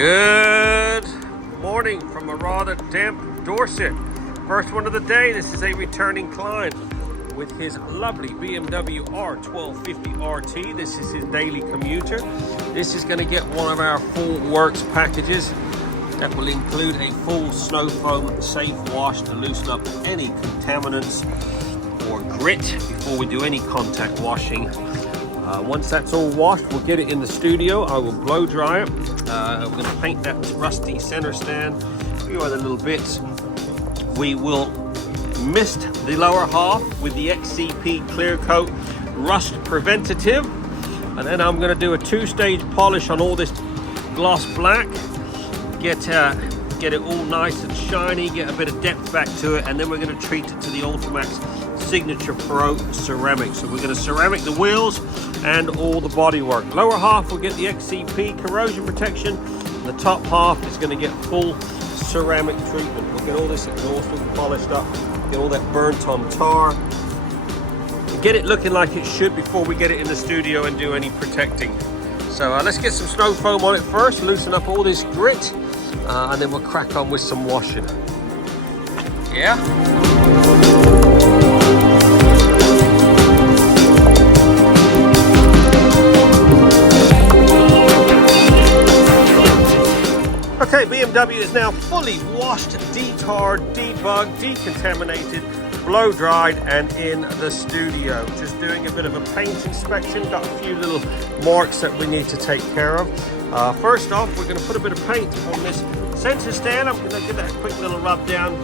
Good morning from a rather damp Dorset. First one of the day. This is a returning client with his lovely BMW R1250RT. This is his daily commuter. This is going to get one of our full works packages that will include a full Snowfoam safe wash to loosen up any contaminants or grit before we do any contact washing. Once that's all washed, we'll get it in the studio. I will blow dry it. We're going to paint that rusty center stand, a few other little bits. We will mist the lower half with the XCP Clear Coat Rust Preventative, and then I'm going to do a two-stage polish on all this gloss black. Get it all nice and shiny, get a bit of depth back to it, and then we're going to treat it to the Ultimaxx Signature Pro ceramic. So we're going to ceramic the wheels and all the bodywork. Lower half will get the XCP corrosion protection, and the top half is going to get full ceramic treatment. We'll get all this exhaust all polished up, get all that burnt on tar, and get it looking like it should before we get it in the studio and do any protecting. So let's get some Snowfoam on it first, loosen up all this grit, and then we'll crack on with some washing. Yeah? Okay, BMW is now fully washed, detarred, debugged, decontaminated, blow dried, and in the studio. Just doing a bit of a paint inspection. Got a few little marks that we need to take care of. First off, we're going to put a bit of paint on this sensor stand. I'm going to give that a quick little rub down.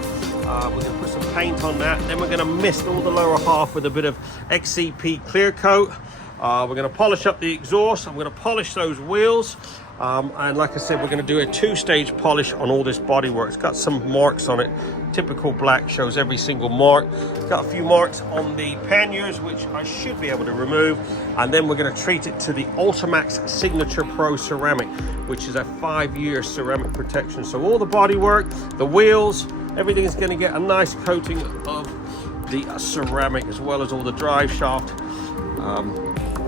We're going to put some paint on that. Then we're going to mist all the lower half with a bit of XCP Clear Coat. We're going to polish up the exhaust. I'm going to polish those wheels. And like I said, we're going to do a two-stage polish on all this bodywork. It's got some marks on it. Typical black shows every single mark. Got a few marks on the panniers, which I should be able to remove. And then we're going to treat it to the Ultimaxx Signature Pro ceramic, which is a 5-year ceramic protection. So all the bodywork, the wheels, everything is going to get a nice coating of the ceramic, as well as all the drive shaft.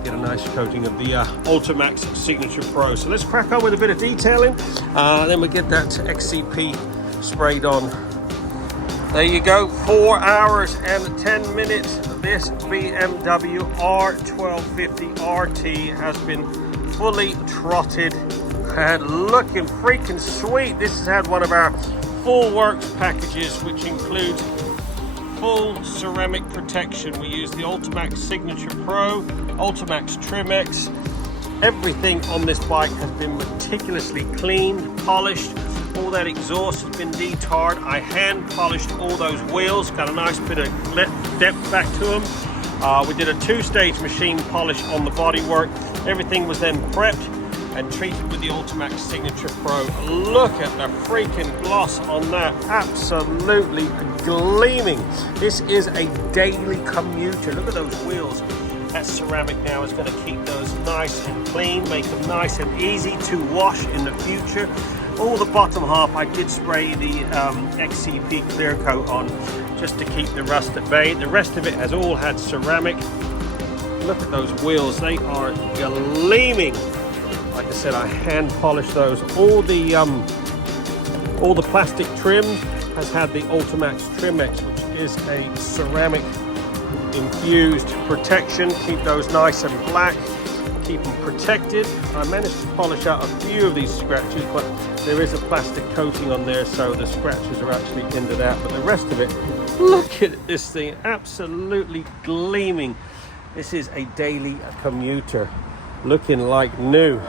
Get a nice coating of the Ultimaxx Signature Pro. So let's crack on with a bit of detailing, then we get that XCP sprayed on. There you go, 4 hours and 10 minutes. This BMW R1250RT has been fully trotted and looking freaking sweet. This has had one of our full works packages, which includes full ceramic protection. We use the Ultimaxx Signature Pro, Ultimaxx Trim-X. Everything on this bike has been meticulously cleaned, polished. All that exhaust has been detarred. I hand polished all those wheels, got a nice bit of depth back to them. We did a two-stage machine polish on the bodywork. Everything was then prepped and treated with the Ultimaxx Signature Pro. Look at the freaking gloss on that, absolutely gleaming. This is a daily commuter. Look at those wheels. That ceramic now is going to keep those nice and clean, make them nice and easy to wash in the future. All the bottom half I did spray the XCP Clear Coat on just to keep the rust at bay. The rest of it has all had ceramic. Look at those wheels, they are gleaming. Like I said, I hand polished those. All the plastic trim has had the Ultimaxx Trim-X, which is a ceramic infused protection. Keep those nice and black, keep them protected. I managed to polish out a few of these scratches, but there is a plastic coating on there, so the scratches are actually into that. But the rest of it, look at this thing, absolutely gleaming. This is a daily commuter, looking like new.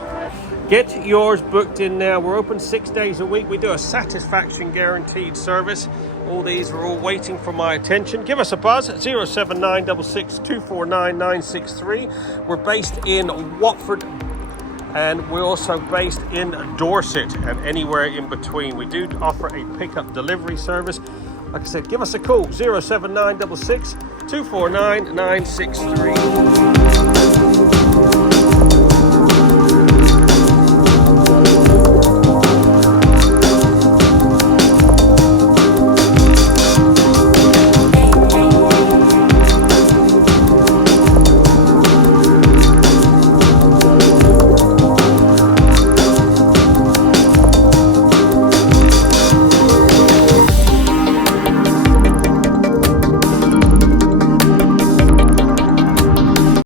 Get yours booked in now. We're open 6 days a week. We do a satisfaction guaranteed service. All these are all waiting for my attention. Give us a buzz at 07966 249 963. We're based in Watford, and we're also based in Dorset and anywhere in between. We do offer a pickup delivery service. Like I said, give us a call, 07966 249 963.